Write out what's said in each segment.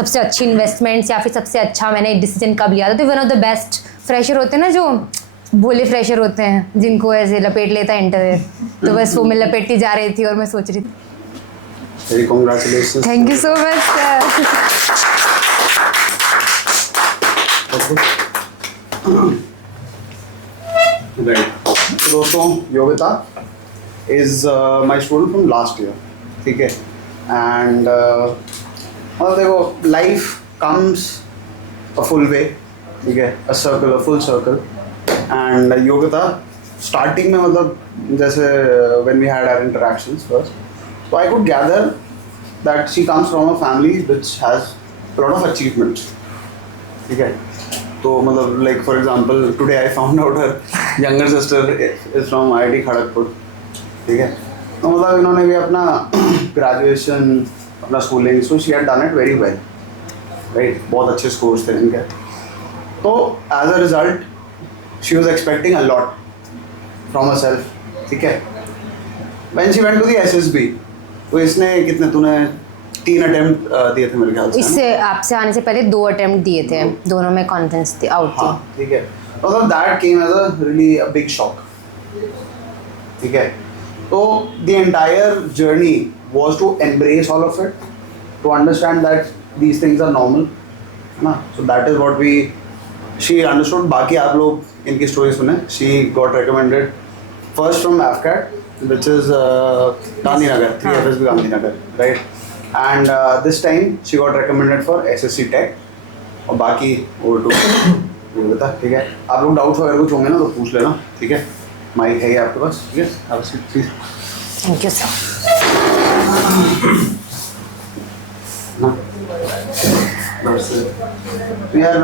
सबसे अच्छी इन्वेस्टमेंट्स या फिर सबसे अच्छा मैंने डिसीजन कब लिया था। तो one of the best fresher होते हैं ना, जो भोले फ्रेशर होते हैं जिनको ऐसे लपेट लेता है इंटरव्यू, तो बस वो मैं लपेटती जा रही थी और मैं सोच रही थी। Very congratulations. Thank you so much sir. Right. तो दोस्तों, Yogita is my student from last year, ठीक है? And मतलब देखो, life comes a full way, ठीक है? A circle, a full circle. And Yogita starting में मतलब जैसे when we had our interactions first, so I could gather that she comes from a family which has a lot of achievements, ठीक है? तो मतलब like for example today I found out her younger sister is from IIT Kharagpur, ठीक है? तो मतलब इन्होंने भी अपना ग्रेजुएशन, अपना schooling, so she had done it very well, right? बहुत अच्छे स्कोर्स थे इनके। तो as a result she was expecting a lot from herself, ठीक है? When she went to the SSB, तो इसने कितने, तूने 3 अटेम्प्ट दिए थे मेरे ख्याल से। इससे आपसे आने से पहले 2 अटेम्प्ट दिए थे, दोनों में कॉन्फ्रेंस थी, आउट थी। हाँ, ठीक है। तो that came as a really a big shock, ठीक है? तो the entire journey was to embrace all of it, to understand that these things are normal, है ना? So that is what we she understood. बाकी आप लोग इनकी story सुने। She got recommended first from AFCAT which is Gandhinagar, 3FSB Gandhinagar, right? And this time she got recommended for SSC Tech. और बाकी और टू बता, ठीक है? आप लोग डाउट्स वगैरह कुछ होंगे ना तो पूछ लेना, ठीक है? माइक है आपके पास, ठीक है? Have a seat please. Thank you sir. यार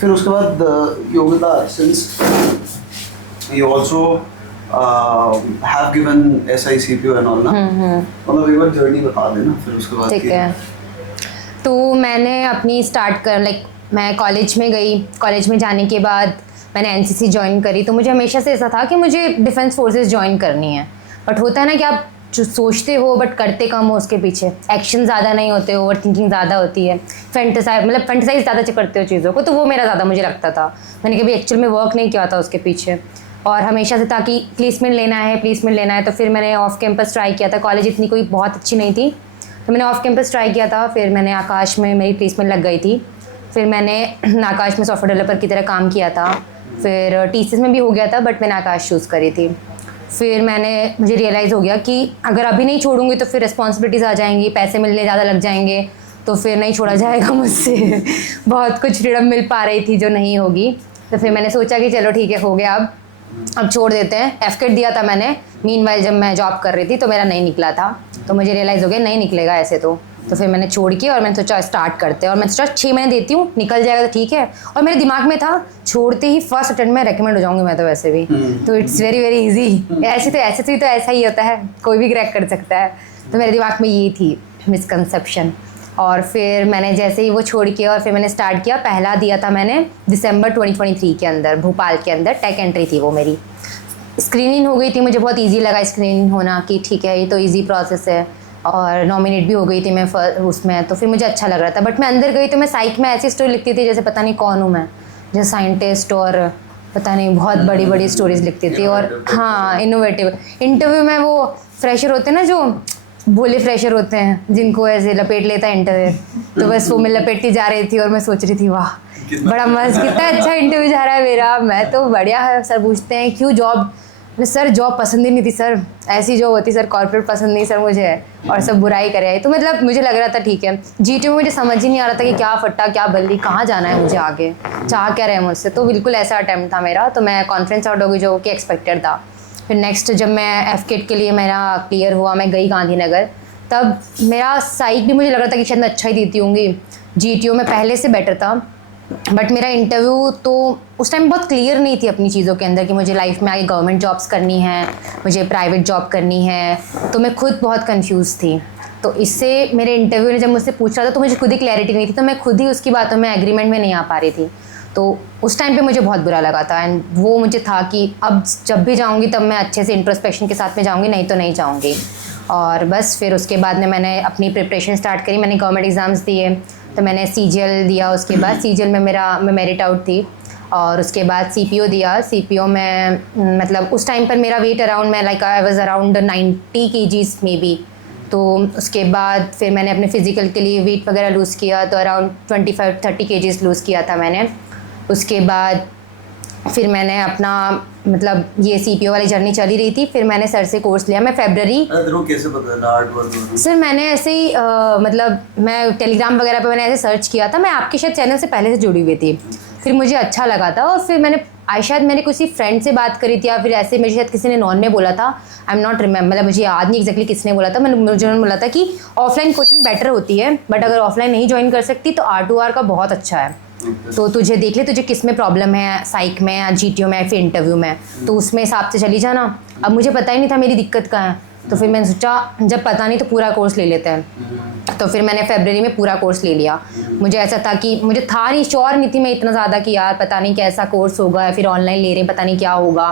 फिर उसके बाद Yogita, since you also have given SICPO and all ना, मतलब एक बार जर्नी बता देना फिर उसके बाद। ठीक है, तो मैंने अपनी स्टार्ट कर मैं कॉलेज में गई। कॉलेज में जाने के बाद मैंने NCC ज्वाइन करी। तो मुझे हमेशा से ऐसा था कि मुझे डिफेंस फोर्सेस ज्वाइन करनी है, बट होता है ना कि आप जो सोचते हो बट करते कम हो, उसके पीछे एक्शन ज़्यादा नहीं होते, ओवर थिंकिंग ज़्यादा होती है, फैंटेसाइज ज़्यादा करते हो चीज़ों को। तो वो मेरा ज़्यादा मुझे लगता था, मैंने कभी एक्चुअल में वर्क नहीं किया था उसके पीछे। और हमेशा से था कि प्लेसमेंट लेना है। तो फिर मैंने ऑफ कैंपस ट्राई किया था। कॉलेज इतनी कोई बहुत अच्छी नहीं थी, तो मैंने ऑफ कैंपस ट्राई किया था। फिर मैंने आकाश में मेरी प्लेसमेंट लग गई थी। फिर मैंने आकाश में सॉफ्टवेयर डेवलपर की तरह काम किया था। फिर TCS में भी हो गया था, बट मैंने आकाश चूज़ करी थी। फिर मुझे रियलाइज़ हो गया कि अगर अभी नहीं छोड़ूंगी तो फिर रिस्पॉन्सिबिलिटीज़ आ जाएंगी, पैसे मिलने ज़्यादा लग जाएंगे, तो फिर नहीं छोड़ा जाएगा मुझसे। बहुत कुछ फ्रीडम मिल पा रही थी जो नहीं होगी। तो फिर मैंने सोचा कि चलो ठीक है, हो गया, अब छोड़ देते हैं। एफकेट दिया था मैंने, मीनवाइल जब मैं जॉब कर रही थी तो मेरा नहीं निकला था। तो मुझे रियलाइज़ हो गया नहीं निकलेगा ऐसे तो फिर मैंने छोड़ के और मैंने सोचा स्टार्ट करते हैं। और मैंने सोचा 6 महीने देती हूँ, निकल जाएगा तो ठीक है। और मेरे दिमाग में था छोड़ते ही फर्स्ट अटेम्प्ट में रेकमेंड हो जाऊँगी मैं तो वैसे भी। तो इट्स वेरी वेरी ईजी। ऐसे तो ऐसा ही होता है, कोई भी क्रैक कर सकता है। तो मेरे दिमाग में ये थी मिसकंसेप्शन। और फिर मैंने जैसे ही वो छोड़ के और फिर मैंने स्टार्ट किया। पहला दिया था मैंने दिसंबर 2023 के अंदर, भोपाल के अंदर। टेक एंट्री थी वो मेरी। स्क्रीनिंग हो गई थी, मुझे बहुत इजी लगा स्क्रीनिंग होना कि ठीक है ये तो इजी प्रोसेस है। और नॉमिनेट भी हो गई थी मैं उसमें, तो फिर मुझे अच्छा लग रहा था। बट मैं अंदर गई तो मैं साइक में ऐसी स्टोरी लिखती थी जैसे पता नहीं कौन हूँ मैं, जैसे साइंटिस्ट और पता नहीं बहुत बड़ी बड़ी स्टोरीज लिखती थी। और हाँ, इनोवेटिव। इंटरव्यू में वो फ्रेशर होते हैं ना, जो भोले फ्रेशर होते हैं जिनको ऐसे लपेट लेता है इंटरव्यू, तो बस वो मैं लपेटती जा रही थी और मैं सोच रही थी वाह बड़ा मस्त, कितना अच्छा इंटरव्यू जा रहा है मेरा, मैं तो बढ़िया है। सर पूछते हैं क्यों जॉब, सर जॉब पसंद ही नहीं थी सर, ऐसी जॉब होती सर, कॉर्पोरेट पसंद नहीं सर मुझे, और सब बुराई करे। तो मतलब मुझे लग रहा था ठीक है। GT में मुझे समझ ही नहीं आ रहा था कि क्या फट्टा क्या बल्ली, कहाँ जाना है मुझे आगे, चाह क्या रहे मुझसे। तो बिल्कुल ऐसा अटैम्प्ट था मेरा। तो मैं कॉन्फ्रेंस आउट हो गई जो कि एक्सपेक्टेड था। फिर नेक्स्ट जब मैं एफकेट के लिए मेरा क्लियर हुआ, मैं गई गांधीनगर, तब मेरा साइक भी मुझे लग रहा था कि शायद मैं अच्छा ही देती होंगी। GTO में पहले से बेटर था, बट मेरा इंटरव्यू तो उस टाइम बहुत क्लियर नहीं थी अपनी चीज़ों के अंदर कि मुझे लाइफ में आगे गवर्नमेंट जॉब्स करनी है, मुझे प्राइवेट जॉब करनी है। तो मैं खुद बहुत कंफ्यूज थी। तो इससे मेरे इंटरव्यू ने जब मुझसे पूछ रहा था तो मुझे खुद ही क्लैरिटी नहीं थी, तो मैं खुद ही उसकी बातों में एग्रीमेंट में नहीं आ पा रही थी। तो उस टाइम पे मुझे बहुत बुरा लगा था। एंड वो मुझे था कि अब जब भी जाऊँगी तब मैं अच्छे से इंट्रोस्पेक्शन के साथ में जाऊँगी, नहीं तो नहीं जाऊँगी। और बस फिर उसके बाद में मैंने अपनी प्रिपरेशन स्टार्ट करी। मैंने गवर्नमेंट एग्ज़ाम्स दिए, तो मैंने CGL दिया, उसके बाद CGL में मैं मेरिट आउट थी, और उसके बाद CPO दिया। CPO में मतलब उस टाइम पर मेरा वेट अराउंड, मैं like I was around 90 kgs may be. तो उसके बाद फिर मैंने अपने फिज़िकल के लिए वेट वगैरह लूज़ किया, तो अराउंड 25-30 kgs लूज़ किया था मैंने। उसके बाद फिर मैंने अपना मतलब ये CPO वाली जर्नी चली रही थी, फिर मैंने सर से कोर्स लिया। मैं फरवरी कैसे पता चला आर्ट वर्क? सर मैंने ऐसे ही मतलब मैं टेलीग्राम वगैरह पे मैंने ऐसे सर्च किया था। मैं आपके शायद चैनल से पहले से जुड़ी हुई थी, फिर मुझे अच्छा लगा था, और फिर मैंने शायद मैंने किसी फ्रेंड से बात करी थी, या फिर ऐसे मुझे शायद किसी ने नॉन में बोला था, आई एम नॉट रिमेम्बर, मतलब मुझे याद नहीं एग्जैक्टली किसने बोला था। मुझे बोला था कि ऑफलाइन कोचिंग बेटर होती है, बट अगर ऑफलाइन नहीं ज्वाइन कर सकती तो R2R का बहुत अच्छा है। तो तुझे देख ले तुझे किस में प्रॉब्लम है, साइक में या GTO में, फिर इंटरव्यू में, तो उसमें हिसाब से चली जाना। अब मुझे पता ही नहीं था मेरी दिक्कत कहाँ है, तो फिर मैंने सोचा जब पता नहीं तो पूरा कोर्स ले लेते हैं। तो फिर मैंने फरवरी में पूरा कोर्स ले लिया। मुझे ऐसा था कि मुझे था नहीं, श्योर नहीं थी मैं इतना ज़्यादा कि यार पता नहीं कैसा कोर्स होगा, या फिर ऑनलाइन ले रहे हैं पता नहीं क्या होगा।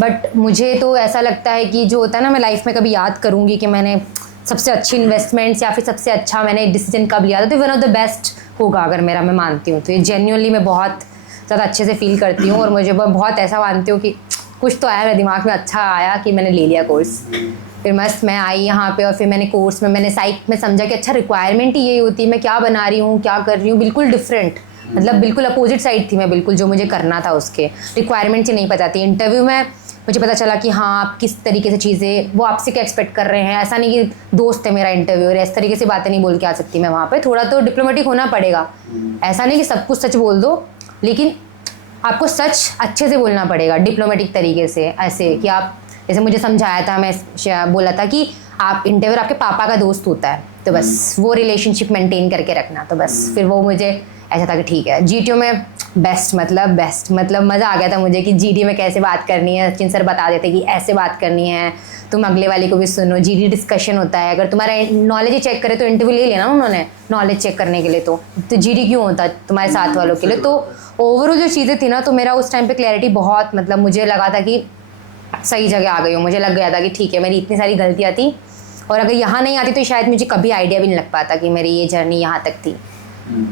बट मुझे तो ऐसा लगता है कि जो होता है ना, मैं लाइफ में कभी याद करूँगी कि मैंने सबसे अच्छी इन्वेस्टमेंट्स या फिर सबसे अच्छा मैंने डिसीजन कब लिया था, तो वन ऑफ द बेस्ट होगा अगर मेरा, मैं मानती हूँ। तो ये जेन्युइनली मैं बहुत ज़्यादा अच्छे से फील करती हूँ, और मुझे बहुत ऐसा मानती हूँ कि कुछ तो आया मेरे दिमाग में, अच्छा आया कि मैंने ले लिया कोर्स। फिर मस्त मैं आई यहाँ पे, और फिर मैंने कोर्स में मैंने साइक में समझा कि अच्छा रिक्वायरमेंट ही यही होती है, मैं क्या बना रही हूँ, क्या कर रही हूँ, बिल्कुल डिफरेंट, मतलब बिल्कुल अपोजिट साइड थी मैं, बिल्कुल जो मुझे करना था उसके रिक्वायरमेंट से नहीं पता थी। इंटरव्यू में मुझे पता चला कि हाँ आप किस तरीके से चीज़ें, वो आपसे क्या एक्सपेक्ट कर रहे हैं। ऐसा नहीं कि दोस्त है मेरा इंटरव्यूअर, इस तरीके से बातें नहीं बोल के आ सकती मैं वहाँ पे, थोड़ा तो डिप्लोमेटिक होना पड़ेगा। ऐसा नहीं कि सब कुछ सच बोल दो, लेकिन आपको सच अच्छे से बोलना पड़ेगा डिप्लोमेटिक तरीके से, ऐसे कि आप, जैसे मुझे समझाया था, मैं बोला था कि आप इंटरव्यूअर आपके पापा का दोस्त होता है, तो बस वो रिलेशनशिप मेंटेन करके रखना। तो बस फिर वो मुझे ऐसा था कि ठीक है। GTO में बेस्ट मतलब मज़ा आ गया था मुझे कि GD में कैसे बात करनी है। सचिन सर बता देते कि ऐसे बात करनी है, तुम अगले वाले को भी सुनो, GD डिस्कशन होता है। अगर तुम्हारा नॉलेज ही चेक करे तो इंटरव्यू ले लेना उन्होंने नॉलेज चेक करने के लिए, तो GD क्यों होता तुम्हारे साथ वालों के लिए। तो ओवरऑल जो चीज़ें थी ना, तो मेरा उस टाइम पे क्लैरिटी बहुत, मतलब मुझे लगा था कि सही जगह आ गई हूँ। मुझे लग गया था कि ठीक है, मेरी इतनी सारी गलतियाँ थी, और अगर यहाँ नहीं आती तो शायद मुझे कभी आइडिया भी नहीं लग पाता कि मेरी ये जर्नी यहाँ तक थी।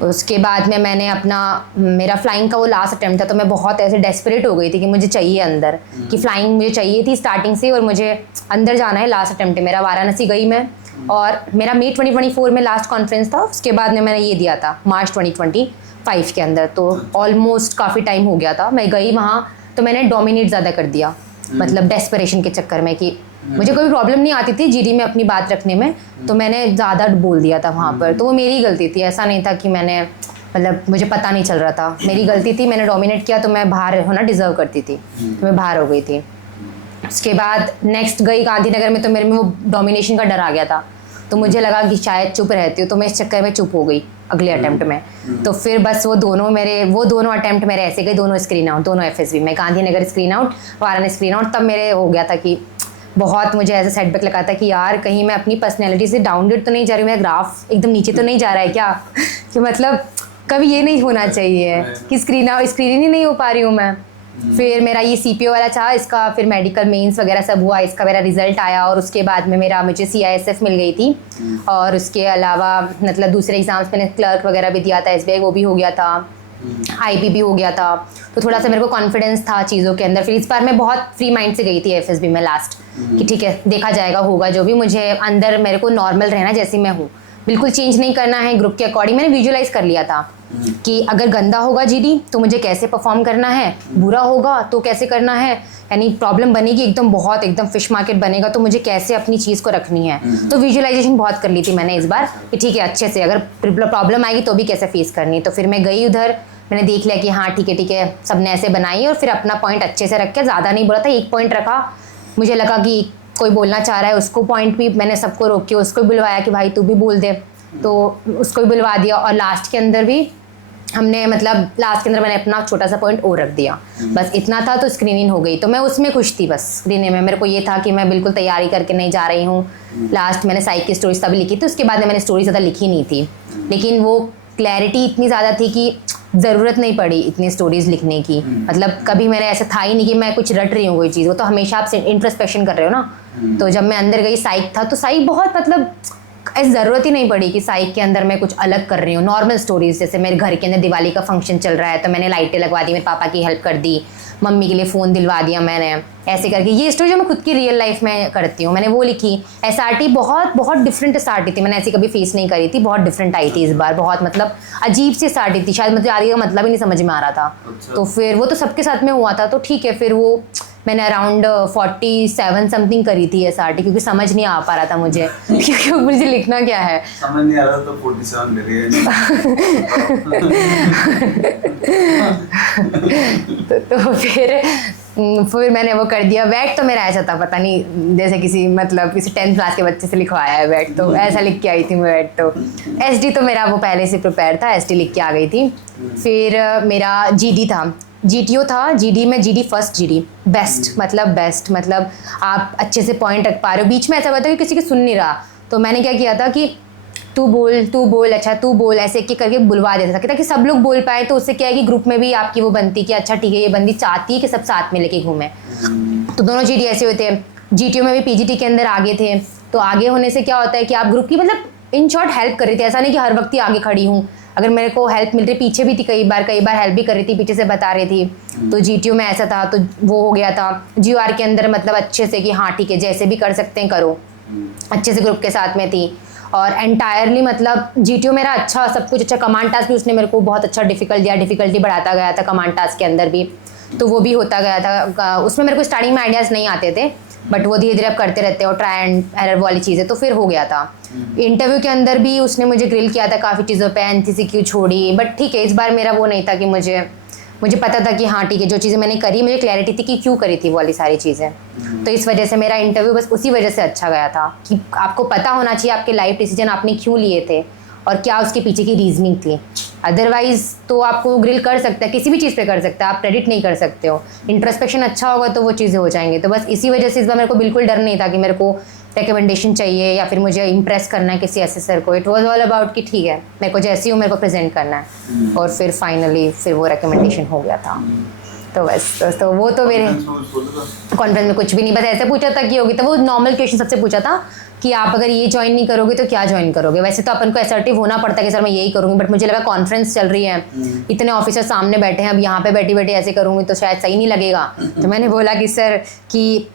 उसके बाद में मैंने अपना, मेरा फ्लाइंग का वो लास्ट अटेम्प्ट था, तो मैं बहुत ऐसे डेस्परेट हो गई थी कि मुझे चाहिए अंदर, कि फ्लाइंग मुझे चाहिए थी स्टार्टिंग से, और मुझे अंदर जाना है। लास्ट अटेम्प्ट मेरा वाराणसी गई मैं, और मेरा मई 2024 में लास्ट कॉन्फ्रेंस था। उसके बाद में मैंने ये दिया था मार्च 2025 के अंदर, तो ऑलमोस्ट काफ़ी टाइम हो गया था। मैं गई वहाँ तो मैंने डोमिनेट ज़्यादा कर दिया, मतलब डेस्परेशन के चक्कर में, कि मुझे कोई प्रॉब्लम नहीं आती थी GD में अपनी बात रखने में, तो मैंने ज़्यादा बोल दिया था वहाँ पर। तो वो मेरी गलती थी, ऐसा नहीं था कि मैंने, मतलब मुझे पता नहीं चल रहा था, मेरी गलती थी। मैंने डोमिनेट किया, तो मैं बाहर होना डिज़र्व करती थी, तो मैं बाहर हो गई थी। उसके बाद नेक्स्ट गई गांधीनगर में, तो मेरे में वो डोमिनेशन का डर आ गया था, तो मुझे लगा कि शायद चुप रहती हूँ, तो मैं इस चक्कर में चुप हो गई अगले अटेम्प्ट में। तो फिर बस वो दोनों अटेम्प्ट मेरे ऐसे गए, दोनों स्क्रीन आउट, दोनों FSB में, Gandhinagar screen out, Varanasi screen out. तब मेरे हो गया था कि बहुत मुझे ऐसा सेटबैक लगा था कि यार कहीं मैं अपनी पर्सनैलिटी से डाउनग्रेड तो नहीं जा रही, मेरा ग्राफ एकदम नीचे तो नहीं जा रहा है क्या, कि मतलब कभी ये नहीं होना चाहिए कि स्क्रीन ही नहीं हो पा रही हूँ मैं। फिर मेरा ये CPO वाला था, इसका फिर मेडिकल मेंस वगैरह सब हुआ, इसका मेरा रिजल्ट आया, और उसके बाद में मुझे CISF मिल गई थी, और उसके अलावा मतलब दूसरे एग्जाम्स मैंने क्लर्क वगैरह भी दिया था, SBI वो भी हो गया था, IP भी हो गया था, तो थोड़ा सा मेरे को कॉन्फिडेंस था चीज़ों के अंदर। फिर इस बार मैं बहुत फ्री माइंड से गई थी FSB में लास्ट, कि ठीक है देखा जाएगा, होगा जो भी, मुझे अंदर मेरे को नॉर्मल रहना जैसी मैं हूँ, बिल्कुल चेंज नहीं करना है ग्रुप के अकॉर्डिंग। मैंने विजुअलाइज कर लिया था कि अगर गंदा होगा GD तो मुझे कैसे परफॉर्म करना है, बुरा होगा तो कैसे करना है, यानी प्रॉब्लम बनेगी एकदम फिश मार्केट बनेगा तो मुझे कैसे अपनी चीज़ को रखनी है। तो विजुअलाइजेशन बहुत कर ली थी मैंने इस बार कि ठीक है अच्छे से अगर प्रॉब्लम आएगी तो भी कैसे फेस करनी। तो फिर मैं गई उधर, मैंने देख लिया कि हाँ ठीक है सब ने ऐसे बनाई, और फिर अपना पॉइंट अच्छे से रख के, ज़्यादा नहीं बोला था, एक पॉइंट रखा। मुझे लगा कि कोई बोलना चाह रहा है उसको पॉइंट भी, मैंने सबको रोक के उसको बुलवाया कि भाई तू भी बोल दे, तो उसको भी बुलवा दिया। और लास्ट के अंदर भी हमने लास्ट के अंदर मैंने अपना छोटा सा पॉइंट और रख दिया, बस इतना था। तो स्क्रीनिंग हो गई, तो मैं उसमें खुश थी बस। स्क्रीनिंग में मेरे को ये था कि मैं बिल्कुल तैयारी करके नहीं जा रही हूँ। लास्ट मैंने साइक की स्टोरीज तभी लिखी थी, उसके बाद मैंने स्टोरी ज़्यादा लिखी नहीं थी, लेकिन वो क्लैरिटी इतनी ज़्यादा थी कि ज़रूरत नहीं पड़ी इतनी स्टोरीज लिखने की। मतलब कभी मैंने ऐसा था ही नहीं कि मैं कुछ रट रही हूँ कोई चीज़, वो तो हमेशा आप इंट्रोस्पेक्शन कर रहे हो ना, तो जब मैं अंदर गई साइक था, तो साइक बहुत मतलब ऐसी ज़रूरत ही नहीं पड़ी कि साइक के अंदर मैं कुछ अलग कर रही हूँ। नॉर्मल स्टोरीज, जैसे मेरे घर के अंदर दिवाली का फंक्शन चल रहा है तो मैंने लाइटें लगवा दी, मेरे पापा की हेल्प कर दी, मम्मी के लिए फ़ोन दिलवा दिया मैंने, ऐसे करके। ये स्टोरी जो मैं खुद की रियल लाइफ में करती हूँ मैंने वो लिखी। एसआरटी बहुत बहुत डिफरेंट एसआरटी थी, मैंने ऐसी कभी फेस नहीं करी थी, बहुत डिफरेंट आई थी इस बार, बहुत मतलब अजीब सी एसआरटी थी, शायद मुझे आगे का मतलब ही नहीं समझ में आ रहा था। अच्छा। तो फिर वो तो सबके साथ में हुआ था तो ठीक है, फिर वो मैंने अराउंड 47 समथिंग करी थी एसआरटी, क्योंकि समझ नहीं आ पा रहा था मुझे क्योंकि मुझे लिखना क्या है, समझ नहीं आ रहा तो 47 ले रही है। तो फिर मैंने वो कर दिया। वेट तो मेरा ऐसा था, पता नहीं जैसे किसी 10th क्लास के बच्चे से लिखवाया है वेट, तो ऐसा लिख के आई थी मैं वेट। तो एसडी तो मेरा वो पहले से प्रिपेयर था, एसडी लिख के आ गई थी। फिर मेरा जीडी था, जीटीओ था। जीडी में जीडी फर्स्ट जीडी बेस्ट, मतलब आप अच्छे से पॉइंट रख पा रहे हो। बीच में ऐसा हुआ था कि किसी की सुन नहीं रहा, तो मैंने क्या किया था कि तू बोल, अच्छा तू बोल, ऐसे एक करके बुलवा देता था ताकि सब लोग बोल पाए। तो उससे क्या है कि ग्रुप में भी आपकी वो बनती कि अच्छा ठीक है, ये बंदी चाहती है कि सब साथ में लेके घूमे। तो दोनों जीडी ऐसे हुए थे। जीटीओ में भी पीजीटी के अंदर आगे थे, तो आगे होने से क्या होता है कि आप ग्रुप की मतलब इन शॉर्ट हेल्प कर रही थी। ऐसा नहीं कि हर वक्त ही आगे खड़ी हूँ, अगर मेरे को हेल्प मिल रही, पीछे भी थी कई बार हेल्प भी कर रही थी, पीछे से बता रही थी। तो जीटीओ में ऐसा था, तो वो हो गया था। जीआर के अंदर मतलब अच्छे से कि हाँ ठीक है, जैसे भी कर सकते हैं करो, अच्छे से ग्रुप के साथ में थी। और एंटायरली मतलब जीटीओ मेरा अच्छा, सब कुछ अच्छा। कमांड टास्क भी उसने मेरे को बहुत अच्छा डिफिकल्ट दिया, डिफिकल्टी बढ़ाता गया था कमांड टास्क के अंदर भी, तो वो भी होता गया था। उसमें मेरे को स्टार्टिंग में आइडियाज़ नहीं आते थे, बट वो धीरे धीरे अब करते रहते हैं और ट्राई एंड एरर वाली चीज़ें, तो फिर हो गया था। इंटरव्यू के अंदर भी उसने मुझे ग्रिल किया था काफ़ी चीज़ों पे, एनसीसी क्यों छोड़ी, बट ठीक है इस बार मेरा वो नहीं था कि मुझे पता था कि हाँ ठीक है, जो चीज़ें मैंने करी मुझे क्लैरिटी थी कि क्यों करी थी वो वाली सारी चीज़ें। तो इस वजह से मेरा इंटरव्यू बस उसी वजह से अच्छा गया था कि आपको पता होना चाहिए आपके लाइफ डिसीजन आपने क्यों लिए थे और क्या उसके पीछे की रीजनिंग थी। अदरवाइज तो आपको ग्रिल कर सकता है, किसी भी चीज़ पे कर सकता है, आप प्रेडिक्ट नहीं कर सकते हो। इंट्रोस्पेक्शन अच्छा होगा तो वो चीज़ें हो जाएंगी। तो बस इसी वजह से इस बार मेरे को बिल्कुल डर नहीं था कि मेरे को रिकमेंडेशन चाहिए या फिर मुझे इम्प्रेस करना है किसी असेसर को। इट वॉज ऑल अबाउट कि ठीक है मेरे को जैसी हूँ मेरे को प्रेजेंट करना है, और फिर फाइनली फिर वो रिकमेंडेशन हो गया था। तो बस तो वो तो मेरे कॉन्फ्रेंस में कुछ भी नहीं, बस ऐसे पूछा था कि होगी, तो वो नॉर्मल क्वेश्चन सबसे पूछा था कि आप अगर ये ज्वाइन नहीं करोगे तो क्या ज्वाइन करोगे। वैसे तो अपन को असर्टिव होना पड़ता है कि सर मैं यही करूँगी, बट मुझे लगा कॉन्फ्रेंस चल रही है, इतने ऑफिसर सामने बैठे हैं, अब यहाँ पे बैठी बैठी ऐसे करूँगी तो शायद सही नहीं लगेगा। तो मैंने बोला कि सर कि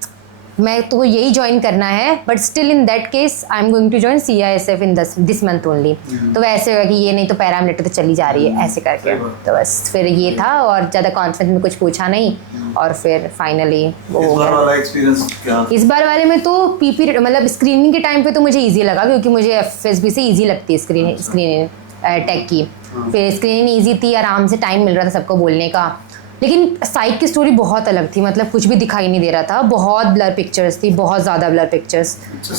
मैं तो यही ज्वाइन करना है, but still in that case I am going to join CISF in this month only. तो वैसे हुआ कि ये नहीं तो पैरामिलिट्री तो चली जा रही है ऐसे करके। तो बस फिर ये था, और ज़्यादा कॉन्फ्रेंस में कुछ पूछा नहीं, और फिर फाइनली वो हो गया। इस बार वाला एक्सपीरियंस क्या? इस बार वाले में तो पीपी मतलब स्क्रीनिंग के टाइम पे तो मुझे इजी लगा, क्योंकि मुझे FSB से इजी लगती है स्क्रीनिंग टेक की। फिर स्क्रीनिंग इजी थी, आराम से टाइम मिल रहा था सबको बोलने का। लेकिन साइक की स्टोरी बहुत अलग थी, मतलब कुछ भी दिखाई नहीं दे रहा था, बहुत ब्लर पिक्चर्स थी, बहुत ज़्यादा ब्लर पिक्चर्स। अच्छा,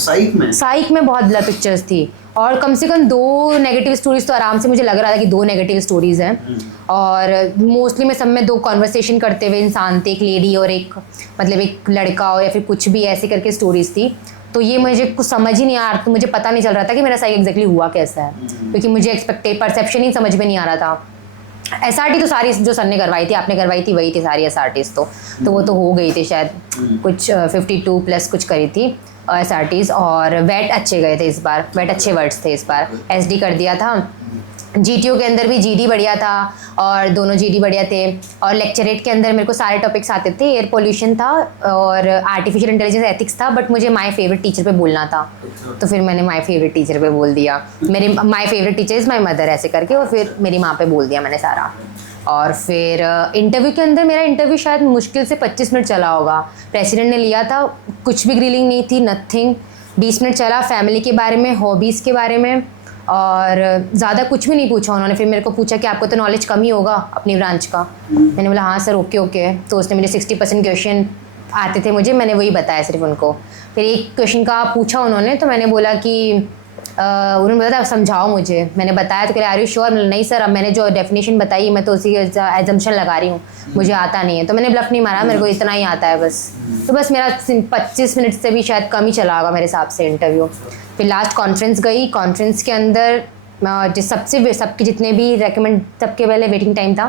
साइक में बहुत ब्लर पिक्चर्स थी, और कम से कम 2 नेगेटिव स्टोरीज तो आराम से मुझे लग रहा था कि 2 नेगेटिव स्टोरीज हैं। और मोस्टली में सब में 2 कॉन्वर्सेशन करते हुए इंसान थे, एक लेडी और एक मतलब एक लड़का और या फिर कुछ भी ऐसे करके स्टोरीज थी। तो ये मुझे कुछ समझ ही नहीं आ रहा था, मुझे पता नहीं चल रहा था कि मेरा साइक एग्जैक्टली हुआ कैसा है, क्योंकि मुझे परसेप्शन ही समझ में नहीं आ रहा था। SRT तो सारी जो सर ने करवाई थी, आपने करवाई थी, वही थी सारी SRTs तो वो तो हो गई थी शायद, कुछ 52 प्लस कुछ करी थी SRTs। और वेट अच्छे गए थे इस बार, वेट अच्छे वर्ड्स थे इस बार। SD कर दिया था। GTO के अंदर भी GD बढ़िया था, और दोनों GD बढ़िया थे। और लेक्चरेट के अंदर मेरे को सारे टॉपिक्स आते थे, एयर पोल्यूशन था और आर्टिफिशियल इंटेलिजेंस एथिक्स था, बट मुझे माय फेवरेट टीचर पे बोलना था। तो फिर मैंने माय फेवरेट टीचर पे बोल दिया, मेरे my favourite teacher is my mother ऐसे करके, और फिर मेरी माँ पे बोल दिया मैंने सारा। और फिर इंटरव्यू के अंदर मेरा इंटरव्यू शायद मुश्किल से 25 मिनट चला होगा। प्रेसिडेंट ने लिया था, कुछ भी ग्रिलिंग नहीं थी, नथिंग। 20 मिनट चला, फैमिली के बारे में, हॉबीज़ के बारे में, और ज़्यादा कुछ भी नहीं पूछा उन्होंने। फिर मेरे को पूछा कि आपको तो नॉलेज कम ही होगा अपनी ब्रांच का। मैंने बोला हाँ सर ओके। तो उसने मुझे 60% क्वेश्चन आते थे मुझे, मैंने वही बताया सिर्फ उनको। फिर एक क्वेश्चन का पूछा उन्होंने, तो मैंने बोला कि उन्होंने बोला था समझाओ मुझे। मैंने बताया तो कह रहे आर यू श्योर? नहीं सर, अब मैंने जो डेफिनेशन बताई मैं तो उसी एजम्पशन लगा रही हूँ, मुझे आता नहीं है। तो मैंने ब्लफ नहीं मारा, मेरे को इतना ही आता है बस। तो बस मेरा 25 मिनट से भी शायद कम ही चला होगा मेरे हिसाब से इंटरव्यू। फिर लास्ट कॉन्फ्रेंस गई, कॉन्फ्रेंस के अंदर सबके जितने भी रेकमेंड, सबके पहले वेटिंग टाइम था,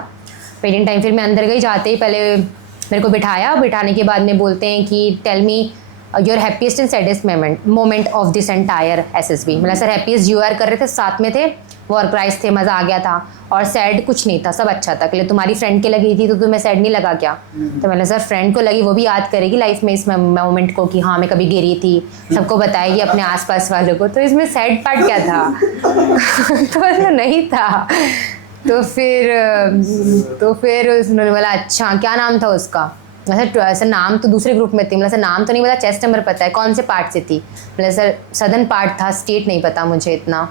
वेटिंग टाइम। फिर मैं अंदर गई, जाते ही पहले मेरे को बिठाने के बाद में बोलते हैं कि tell me your happiest and saddest moment of this entire SSB। मतलब सर हैप्पीएस्ट UR कर रहे थे, साथ में थे, वॉर क्राइस्ट थे, मज़ा आ गया था, और सैड कुछ नहीं था, सब अच्छा था। कि तुम्हारी फ्रेंड के लगी थी तो तुम्हें सैड नहीं लगा क्या? तो मैंने सर फ्रेंड को लगी, वो भी याद करेगी लाइफ में इस मोमेंट को कि हाँ मैं कभी गिरी थी, सबको बताएगी अपने आसपास वालों को। तो इसमें सैड पार्ट क्या था? तो नहीं था। तो फिर उन्होंने बोला अच्छा क्या नाम था उसका? मतलब सर नाम तो दूसरे ग्रुप में थी। मतलब सर नाम तो नहीं पता, चेस्ट नंबर पता है, कौन से पार्ट से थी? मतलब सर सदर्न पार्ट था, स्टेट नहीं पता मुझे इतना।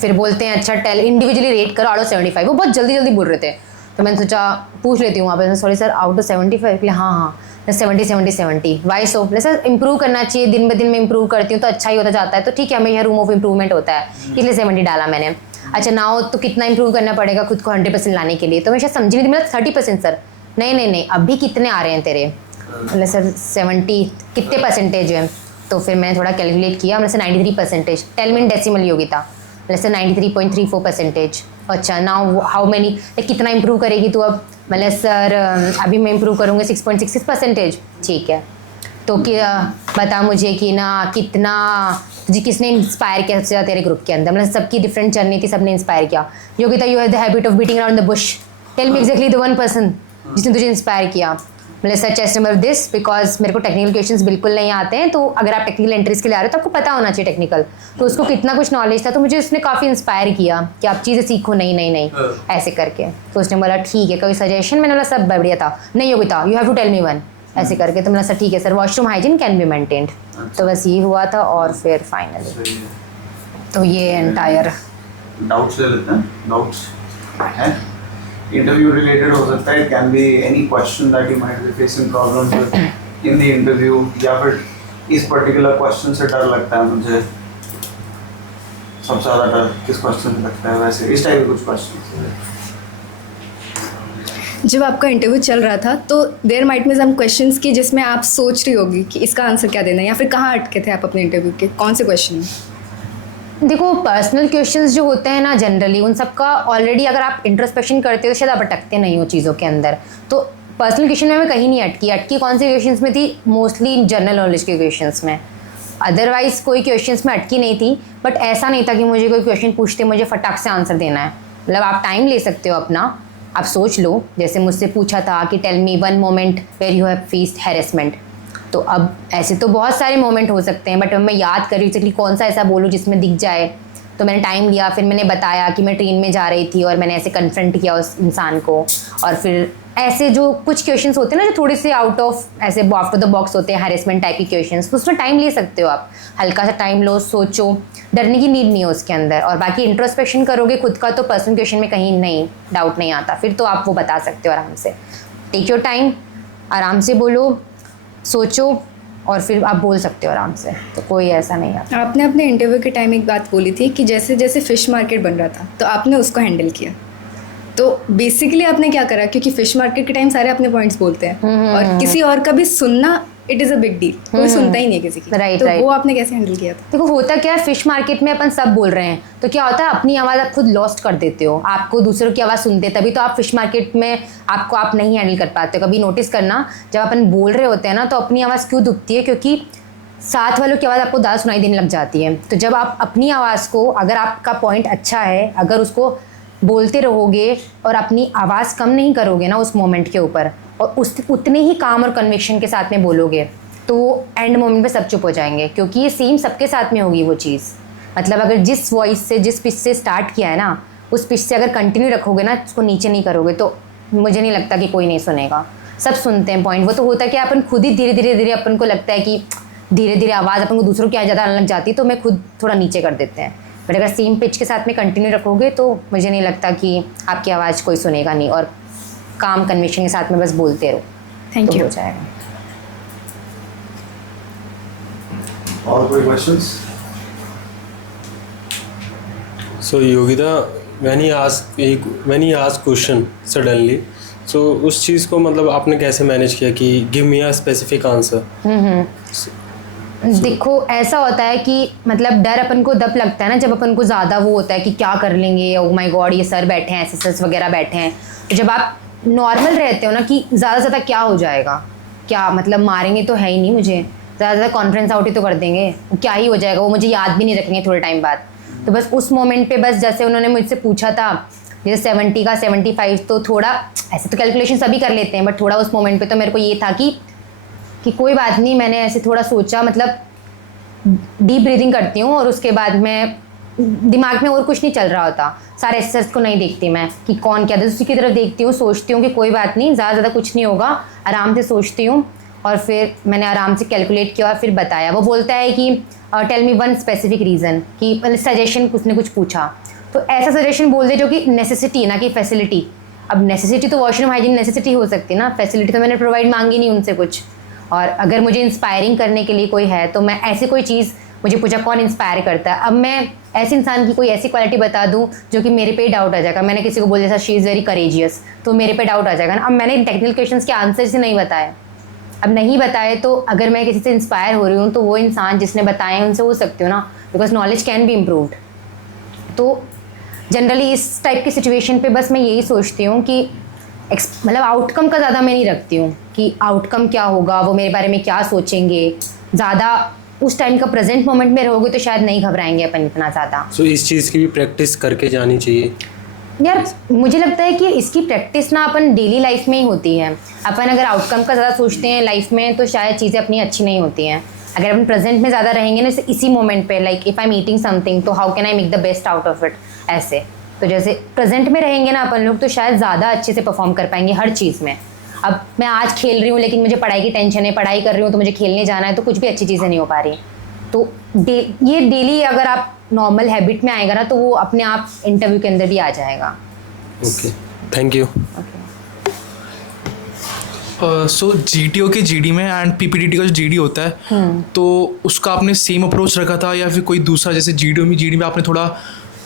फिर बोलते हैं अच्छा टेल इंडिविजुअली रेट करो आउट ऑफ 75। वो बहुत जल्दी बोल रहे थे, तो मैंने सोचा पूछ लेती हूँ वहाँ पे, सॉरी सर आउट ऑफ 75? हाँ 70 वाई सो? सर इंप्रूव करना चाहिए, दिन ब दिन मैं इंप्रूव करती हूँ तो अच्छा ही होता जाता है, तो ठीक है हमें यहाँ रूम ऑफ इम्प्रूवमेंट होता है, इसलिए 70 डाला मैंने। अच्छा नाउ तो कितना इंप्रूव करना पड़ेगा खुद को 100% लाने के लिए? तो मैं शायद समझी नहीं थी, मतलब 30% सर। नहीं अभी कितने आ रहे हैं तेरे? मतलब सर 70 कितने परसेंटेज है? तो फिर मैंने थोड़ा कैलकुलेट किया, मतलब sir 93%। Tell me in decimal Yogita. मतलब सर 93.34%। अच्छा नाउ हाउ मेनी, कितना इंप्रूव करेगी तू अब? मतलब सर अभी मैं इंप्रूव करूँगी 6.66%। ठीक है, तो क्या बता मुझे कि ना कितना तुझे किसने इंस्पायर किया सबसे ज़्यादा तेरे ग्रुप के अंदर? मतलब सबकी डिफरेंट जर्नी थी, सबने इंस्पायर किया। Yogita you have the habit of beating around the bush, tell me exactly the one person जिसने तुझे इंस्पायर किया। मतलब sir chest number this, because मेरे को टेक्निकल क्वेश्चंस बिल्कुल नहीं आते हैं, तो अगर आप टेक्निकल एंट्रीज के लिए आ रहे हो तो आपको पता होना चाहिए टेक्निकल। तो उसको कितना कुछ नॉलेज था, तो मुझे उसने काफ़ी इंस्पायर किया कि आप चीज़ें सीखो, नहीं ऐसे करके। तो उसने बोला ठीक है कोई सजेशन? मैंने बोला सब बढ़िया था। नहीं Yogita you have to tell me one, ऐसे करके। तो मैंने सर ठीक है sir washroom hygiene can be maintained. तो बस ये हुआ था, और फिर फाइनली तो ये एंटायर डाउट्स ले लेते हैं। डाउट्स है इंटरव्यू रिलेटेड हो सकता है, can be any question that you might be facing problems with in the interview, या फिर इस पर्टिकुलर क्वेश्चन से डर लगता है मुझे, सबसे ज़्यादा डर किस क्वेश्चन से लगता है, वैसे इस टाइप के कुछ क्वेश्चन। जब आपका इंटरव्यू चल रहा था तो देयर माइट में सम क्वेश्चंस की जिसमें आप सोच रही होगी कि इसका आंसर क्या देना है, या फिर कहाँ अटके थे आप अपने इंटरव्यू के, कौन से क्वेश्चन में? देखो पर्सनल क्वेश्चंस जो होते हैं ना जनरली उन सबका ऑलरेडी अगर आप इंट्रोस्पेक्शन करते हो तो शायद आप अटकते नहीं हो चीज़ों के अंदर। तो पर्सनल क्वेश्चन में मैं कहीं नहीं अटकी कौन से क्वेश्चंस में थी? मोस्टली जनरल नॉलेज के क्वेश्चंस में। अदरवाइज कोई क्वेश्चंस में अटकी नहीं थी, बट ऐसा नहीं था कि मुझे कोई क्वेश्चन पूछते मुझे फटाक से आंसर देना है। मतलब आप टाइम ले सकते हो अपना, आप सोच लो। जैसे मुझसे पूछा था कि tell me one moment where you have faced harassment, तो अब ऐसे तो बहुत सारे मोमेंट हो सकते हैं, बट मैं याद कर रही थी कौन सा ऐसा बोलूँ जिसमें दिख जाए। तो मैंने टाइम लिया, फिर मैंने बताया कि मैं ट्रेन में जा रही थी और मैंने ऐसे कन्फ्रंट किया उस इंसान को। और फिर ऐसे जो कुछ क्वेश्चंस होते हैं ना जो थोड़े से आउट ऑफ ऐसे आफ्टर द बॉक्स होते हैं, हैरेसमेंट टाइप के क्वेश्चंस, तो उसमें टाइम ले सकते हो आप, हल्का सा टाइम लो, सोचो, डरने की नीड नहीं है उसके अंदर। और बाकी इंट्रोस्पेक्शन करोगे खुद का तो पर्सनल क्वेश्चन में कहीं नहीं डाउट नहीं आता, फिर तो आप वो बता सकते हो आराम से। टेक योर टाइम, आराम से बोलो, सोचो, और फिर आप बोल सकते हो आराम से, तो कोई ऐसा नहीं आता। आपने अपने इंटरव्यू के टाइम एक बात बोली थी कि जैसे जैसे फिश मार्केट बन रहा था तो आपने उसको हैंडल किया। तो बेसिकली आपने क्या करा, क्योंकि फिश मार्केट के टाइम सारे अपने पॉइंट्स बोलते हैं और किसी और का भी सुनना it is a big deal, कोई सुनता ही नहीं है किसी की। Right, तो right. वो आपने कैसे हैंडल किया था? देखो होता क्या है, फिश मार्केट में अपन सब बोल रहे हैं, तो क्या होता है अपनी आवाज़ आप खुद लॉस्ट कर देते हो, आपको दूसरों की आवाज़ सुनते, तभी तो आप फिश मार्केट में आपको आप नहीं हैंडल कर पाते हो। कभी नोटिस करना जब अपन बोल रहे होते हैं ना तो अपनी आवाज़ क्यों दुखती है, क्योंकि साथ वालों की आवाज़ आपको ज़्यादा सुनाई देने लग जाती है। तो जब आप अपनी आवाज़ को, अगर आपका पॉइंट अच्छा है, अगर उसको बोलते रहोगे और अपनी आवाज़ कम नहीं करोगे ना उस मोमेंट के ऊपर, और उस उतने ही काम और कन्विक्शन के साथ में बोलोगे, तो एंड मोमेंट पे सब चुप हो जाएंगे। क्योंकि ये सेम सबके साथ में होगी वो चीज़। मतलब अगर जिस वॉइस से, जिस पिच से स्टार्ट किया है ना, उस पिच से अगर कंटिन्यू रखोगे ना, उसको नीचे नहीं करोगे, तो मुझे नहीं लगता कि कोई नहीं सुनेगा। सब सुनते हैं पॉइंट। वो तो होता है कि अपन खुद ही धीरे धीरे अपन को लगता है कि धीरे धीरे आवाज़ अपन को दूसरों की ज़्यादा आने लग जाती है, तो मैं खुद थोड़ा नीचे कर देते हैं। बट अगर सेम पिच के साथ में कंटिन्यू रखोगे तो मुझे नहीं लगता कि आपकी आवाज़ कोई सुनेगा नहीं, और काम कन्विक्शन के साथ में बस बोलते रहो, थैंक तो यू। हो जाएगा। और कोई questions? So Yogita, when he asked question suddenly, so उस चीज़ को मतलब आपने कैसे मैनेज किया कि give me a specific answer? देखो ऐसा होता है कि मतलब डर अपन को तब लगता है ना जब अपन को ज़्यादा वो होता है कि क्या कर लेंगे, ओ माय गॉड ये सर बैठे हैं, एसएसएस वगैरह बैठे हैं। तो जब आप नॉर्मल रहते हो ना कि ज़्यादा से ज़्यादा क्या हो जाएगा, क्या मतलब मारेंगे तो है ही नहीं मुझे, ज़्यादा कॉन्फ्रेंस आउट ही तो कर देंगे, क्या ही हो जाएगा, वो मुझे याद भी नहीं रखेंगे थोड़े टाइम बाद। तो बस उस मोमेंट पे बस जैसे उन्होंने मुझसे पूछा था जैसे 70 का 75, तो थोड़ा ऐसे तो कैलकुलेशन सभी कर लेते हैं, बट थोड़ा उस मोमेंट पे तो मेरे को ये था कि कोई बात नहीं, मैंने ऐसे थोड़ा सोचा, मतलब डीप ब्रीदिंग करती हूँ और उसके बाद मैं दिमाग में और कुछ नहीं चल रहा होता, सारे एक्सरसाइज को नहीं देखती मैं कि कौन क्या, उसी की तरफ देखती हूँ, सोचती हूँ कि कोई बात नहीं, ज़्यादा कुछ नहीं होगा, आराम से सोचती हूँ। और फिर मैंने आराम से कैलकुलेट किया और फिर बताया। वो बोलता है कि tell me one specific reason, कि सजेशन उसने कुछ पूछा तो ऐसा सजेशन बोल दे जो कि नेसेसिटी ना कि फैसिलिटी। अब नेसेसिटी तो वॉशरूम हाइजीन नेसेसिटी हो सकती है ना, फैसिलिटी तो मैंने प्रोवाइड मांगी नहीं उनसे कुछ। और अगर मुझे इंस्पायरिंग करने के लिए कोई है तो मैं ऐसी कोई चीज़, मुझे पूछा कौन इंस्पायर करता है, अब मैं ऐसे इंसान की कोई ऐसी क्वालिटी बता दूं जो कि मेरे पे डाउट आ जाएगा। मैंने किसी को बोल जैसा शी इज़ वेरी करेजियस, तो मेरे पे डाउट आ जाएगा ना। अब मैंने टेक्निकल क्वेश्चंस के आंसर से नहीं बताए, अब नहीं बताए तो अगर मैं किसी से इंस्पायर हो रही हूँ तो वो इंसान जिसने बताए हैं उनसे हो सकती हूँ ना, because knowledge can be improved. तो जनरली इस टाइप की सिचुएशन पे बस मैं यही सोचती हूँ कि मतलब आउटकम का ज़्यादा मैं नहीं रखती हूँ कि आउटकम क्या होगा, वो मेरे बारे में क्या सोचेंगे। ज़्यादा उस टाइम का प्रेजेंट मोमेंट में रहोगे तो शायद नहीं घबराएंगे अपन इतना ज़्यादा। सो इस चीज़ की भी प्रैक्टिस करके जानी चाहिए यार मुझे लगता है कि इसकी प्रैक्टिस ना अपन डेली लाइफ में ही होती है। अपन अगर आउटकम का ज़्यादा सोचते हैं लाइफ में तो शायद चीज़ें अपनी अच्छी नहीं होती हैं। अगर अपन प्रेजेंट में ज़्यादा रहेंगे ना, इसी मोमेंट पे, like if I am eating something तो how can I make the best out of it, ऐसे। तो जैसे प्रेजेंट में रहेंगे ना अपन लोग तो शायद ज़्यादा अच्छे से परफॉर्म कर पाएंगे हर चीज़ में। अब मैं आज खेल रही हूँ लेकिन मुझे पढ़ाई की टेंशन है, पढ़ाई कर रही हूँ तो मुझे खेलने जाना है, तो कुछ भी अच्छी चीज़ें नहीं हो पा रही। तो ये डेली अगर आप नॉर्मल हैबिट में आएगा ना तो वो अपने आप इंटरव्यू के अंदर भी आ जाएगा। Okay, thank you. So GTO के GD में एंड PPDT का जो GD होता है तो उसका आपने सेम अप्रोच रखा था या फिर कोई दूसरा, जैसे GD में आपने थोड़ा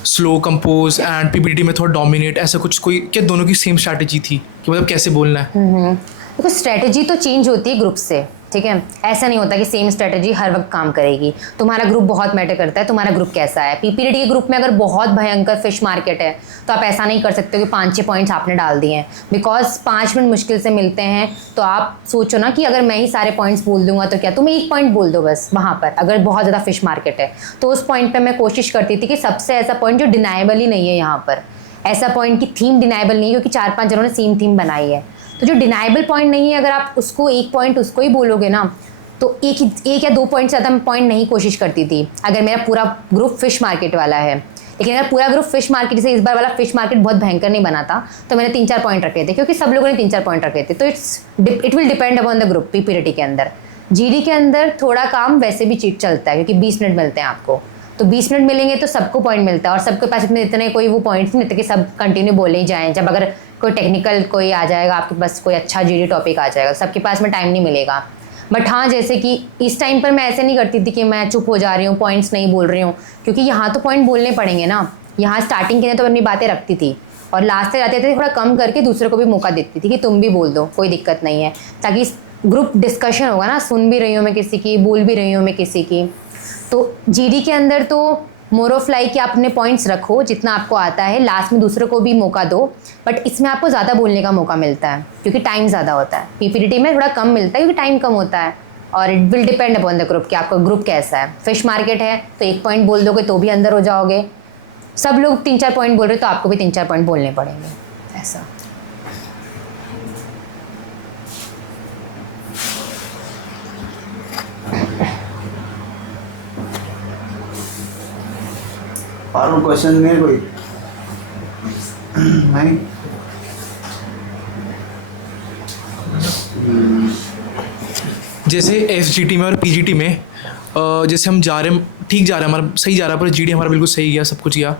स्लो कंपोज एंड PPDT में थोड़ा डोमिनेट, ऐसा कुछ कोई, क्या दोनों की सेम स्ट्रैटेजी थी कि मतलब कैसे बोलना है? देखो स्ट्रैटेजी तो चेंज होती है ग्रुप से, ठीक है, ऐसा नहीं होता कि सेम स्ट्रैटेजी हर वक्त काम करेगी। तुम्हारा ग्रुप बहुत मैटर करता है, तुम्हारा ग्रुप कैसा है। PPDT के ग्रुप में अगर बहुत भयंकर फिश मार्केट है तो आप ऐसा नहीं कर सकते कि 5-6 पॉइंट्स आपने डाल दिए हैं, बिकॉज 5 मिनट मुश्किल से मिलते हैं। तो आप सोचो ना कि अगर मैं ही सारे पॉइंट्स बोल दूंगा तो क्या, तुम एक पॉइंट बोल दो बस वहाँ पर, अगर बहुत ज़्यादा फिश मार्केट है। तो उस पॉइंट पर मैं कोशिश करती थी कि सबसे ऐसा पॉइंट जो डिनाइबल ही नहीं है, यहाँ पर ऐसा पॉइंट की थीम डिनाइबल नहीं है, क्योंकि 4-5 जनों ने सेम थीम बनाई है। तो जो डिनाइबल पॉइंट नहीं है, अगर आप उसको एक पॉइंट उसको ही बोलोगे ना तो एक या 2 पॉइंट से ज़्यादा मैं पॉइंट नहीं कोशिश करती थी अगर मेरा पूरा ग्रुप फिश मार्केट वाला है। लेकिन अगर पूरा ग्रुप फिश मार्केट से, इस बार वाला फिश मार्केट बहुत भयंकर नहीं बना था तो मैंने 3-4 पॉइंट रखे थे, क्योंकि सब लोगों ने 3-4 पॉइंट रखे थे। तो it will depend upon the group. PPDT के अंदर, GD के अंदर थोड़ा काम वैसे भी चीट चलता है, क्योंकि 20 मिनट मिलते हैं आपको, तो 20 मिनट मिलेंगे तो सबको पॉइंट मिलता है। और सबके पास इतने कोई वो पॉइंट्स नहीं थे कि सब कंटिन्यू बोले ही जाएँ। जब अगर कोई टेक्निकल कोई आ जाएगा आपके पास, कोई अच्छा GD टॉपिक आ जाएगा, सबके पास में टाइम नहीं मिलेगा। बट हाँ, जैसे कि इस टाइम पर मैं ऐसे नहीं करती थी कि मैं चुप हो जा रही हूँ, पॉइंट्स नहीं बोल रही हूँ, क्योंकि यहाँ तो पॉइंट बोलने पड़ेंगे ना। यहाँ स्टार्टिंग के लिए तो अपनी बातें रखती थी और लास्ट तक जाते थे थोड़ा कम करके दूसरे को भी मौका देती थी कि तुम भी बोल दो, कोई दिक्कत नहीं है, ताकि ग्रुप डिस्कशन होगा ना, सुन भी रही हूँ मैं किसी की, बोल भी रही हूँ मैं किसी की। तो GD के अंदर तो मोर ऑफ लाइक कि आप अपने पॉइंट्स रखो जितना आपको आता है, लास्ट में दूसरों को भी मौका दो, बट इसमें आपको ज़्यादा बोलने का मौका मिलता है क्योंकि टाइम ज़्यादा होता है। PPDT में थोड़ा कम मिलता है क्योंकि टाइम कम होता है। और it will depend upon the group कि आपका ग्रुप कैसा है। फिश मार्केट है तो 1 पॉइंट बोल दोगे तो भी अंदर हो जाओगे, सब लोग 3-4 पॉइंट बोल रहे तो आपको भी 3-4 पॉइंट बोलने पड़ेंगे, ऐसा। और क्वेश्चन नहीं है कोई? नहीं। जैसे FGT में और PGT में जैसे हम जा रहे हैं, ठीक जा रहा है, हमारा सही जा रहा है, पर GD हमारा बिल्कुल सही गया, सब कुछ गया,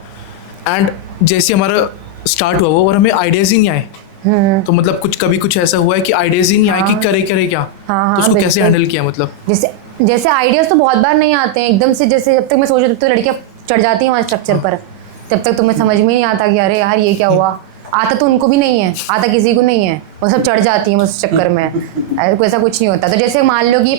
एंड जैसे हमारा स्टार्ट हुआ वो और हमें आइडियाज़ ही नहीं आए। तो मतलब कभी कुछ ऐसा हुआ है कि आइडियाज़ ही नहीं आए कि करे क्या, तो उसको कैसे हैंडल किया? मतलब जैसे आइडियाज़ तो बहुत बार नहीं आते हैं एकदम से। जैसे जब तक मैं सोच रही तो लड़कियाँ चढ़ जाती हैं वहाँ स्ट्रक्चर पर, जब तक तुम्हें समझ में नहीं आता कि अरे यार ये क्या हुआ। आता तो उनको भी नहीं है, आता किसी को नहीं है, वो सब चढ़ जाती हैं उस चक्कर में। ऐसा कुछ नहीं होता। तो जैसे मान लो कि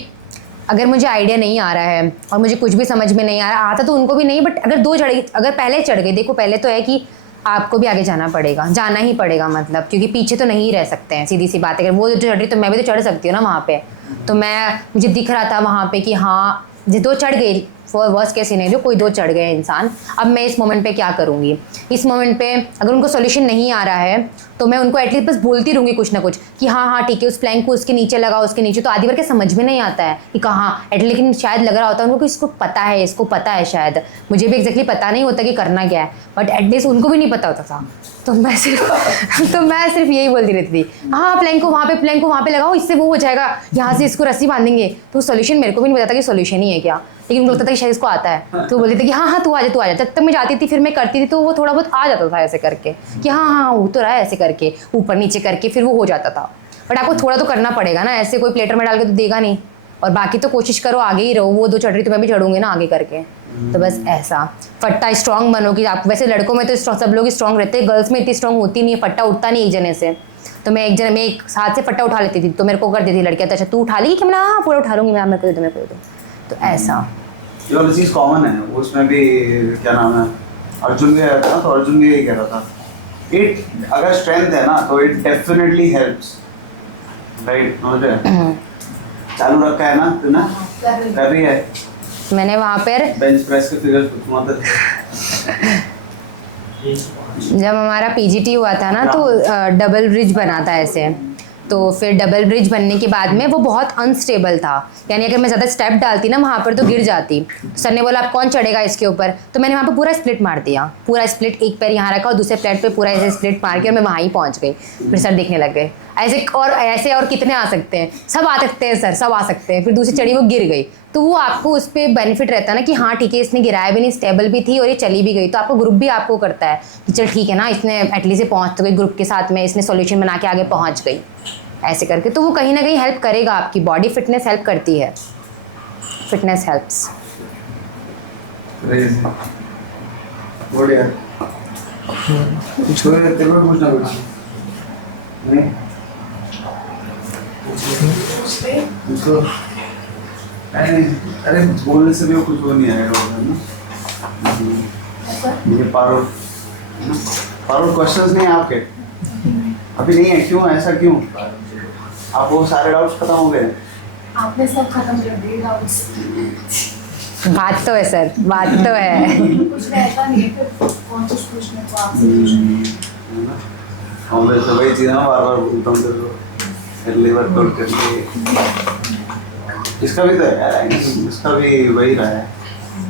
अगर मुझे आइडिया नहीं आ रहा है और मुझे कुछ भी समझ में नहीं आ रहा, आता तो उनको भी नहीं, बट अगर 2 चढ़ गई, अगर पहले चढ़ गई, देखो पहले तो है कि आपको भी आगे जाना पड़ेगा, जाना ही पड़ेगा मतलब, क्योंकि पीछे तो नहीं रह सकते हैं, सीधी सी बात है। अगर वो जो चढ़ रही तो मैं भी तो चढ़ सकती हूँ ना वहाँ पे। तो मुझे दिख रहा था वहाँ पे कि हाँ जो 2 चढ़ गई, फॉर वर्स्ट केस सिनेरियो कोई 2 चढ़ गए इंसान, अब मैं इस मोमेंट पे क्या करूँगी? इस मोमेंट पे अगर उनको सोल्यूशन नहीं आ रहा है तो मैं उनको एटलीस्ट बस बोलती रहूँगी कुछ ना कुछ कि हाँ हाँ ठीक है, उस प्लैंक को उसके नीचे लगाओ, उसके नीचे। तो आधी बार के समझ में नहीं आता है कि कहाँ एटलीस्ट, लेकिन शायद लग रहा होता है उनको कि इसको पता है, इसको पता है शायद। मुझे भी एग्जैक्टली पता नहीं होता कि करना क्या है, बट एटलीस्ट उनको भी नहीं पता होता था। तो मैं सिर्फ यही बोलती रहती थी, हाँ प्लैंक को वहाँ पे लगाओ, इससे वो हो जाएगा, यहाँ से इसको रस्सी बांधेंगे। तो सोल्यूशन मेरे को भी नहीं पता था कि सोल्यूशन ही है क्या, लेकिन उनको लगता था कि शायद इसको आता है। तो बोलते थे कि हाँ हाँ तू आ जा। जब तक मैं जाती थी फिर मैं करती थी तो वो थोड़ा बहुत आ जाता था ऐसे करके कि हाँ हाँ वो तो रहा है, ऐसे करके ऊपर नीचे करके फिर वो हो जाता था। बट आपको थोड़ा तो करना पड़ेगा ना, ऐसे कोई प्लेटर में डाल के तो देगा नहीं। और बाकी तो कोशिश करो आगे ही रहो, वो 2 चढ़ रही तो मैं भी चढ़ूंगी ना आगे करके। तो बस ऐसा फट्टा स्ट्रांग बनो कि आप, वैसे लड़कों में तो सब लोग स्ट्रांग रहते हैं, गर्ल्स में इतनी स्ट्रांग होती नहीं है, फट्टा उठता नहीं एक जने से। तो मैं एक हाथ से फट्टा उठा लेती थी, तो मेरे को कर देती लड़कियाँ, तो अच्छा तू उठा लेगी कि मैं हाँ पूरा उठा लूँगी, मैं मेरे को दे दो। तो ऐसा ये वाली चीज़ कॉमन है, उसमें भी क्या नाम है, अर्जुन भी आया था ना, तो अर्जुन भी यही कह रहा था, इट अगर स्ट्रेंथ है ना तो इट डेफिनेटली हेल्प्स, राइट? समझ रहे? चालू रखा है ना तूने, कर रही है। मैंने वहाँ पर बेंच प्रेस के फिगर्स पूछना था। जब हमारा पीजीटी हुआ था ना तो डबल ब्रिज बना था ऐसे। तो फिर डबल ब्रिज बनने के बाद में वो बहुत अनस्टेबल था, यानी अगर मैं ज़्यादा स्टेप डालती ना वहाँ पर तो गिर जाती। सर ने बोला आप कौन चढ़ेगा इसके ऊपर, तो मैंने वहाँ पर पूरा स्प्लिट मार दिया, पूरा स्प्लिट, एक पैर यहाँ रखा और दूसरे प्लेट पे पूरा ऐसे स्प्लिट मार के और मैं वहाँ ही पहुँच गई। फिर सर देखने लग गए ऐसे और कितने आ सकते हैं, सब आ सकते हैं सर, सब आ सकते हैं। फिर दूसरी चढ़ी वो गिर गई, तो वो आपको उस पर बेनिफिट रहता है ना कि हाँ ठीक है इसने गिराया भी नहीं, स्टेबल भी थी और ये चली भी गई, तो आपको ग्रुप भी आपको करता है कि चल ठीक है ना, इसने एटलीस्ट पहुँच तो गई ग्रुप के साथ में, इसने सॉल्यूशन बना के आगे पहुँच गई ऐसे करके। तो वो कहीं ना कहीं हेल्प करेगा, आपकी बॉडी फिटनेस हेल्प करती है, फिटनेस हेल्प्स। बढ़िया। कुछ तेरे को पूछना कुछ नहीं? उसको अरे बोलने से भी वो कुछ वो नहीं आएगा ना। ये पारो क्वेश्चंस नहीं है आपके अभी नहीं है, क्यों ऐसा क्यों? आप वो सारे डाउट्स खत्म हो गए? आपने सब खत्म कर दिए डाउट्स। बात तो है सर, बात तो है। कुछ रहता नहीं है फिर कौन कुछ पूछने को आपसे पूछने। हम वैसे वही चीज़ ना बार बार बोलता हूँ तेरे को, पहले वर्कआउट करके। इसका भी तो है, इसका भी वही रहा है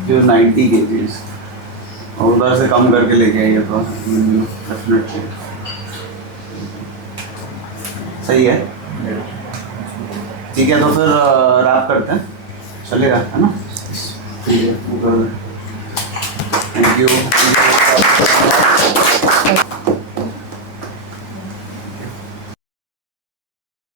जो 90 kgs और उधर से कम करके लेके आएगा तो डेफिनेटली सही है। ठीक है, तो फिर रैप करते हैं, चलेगा है ना? ठीक है, थैंक यू।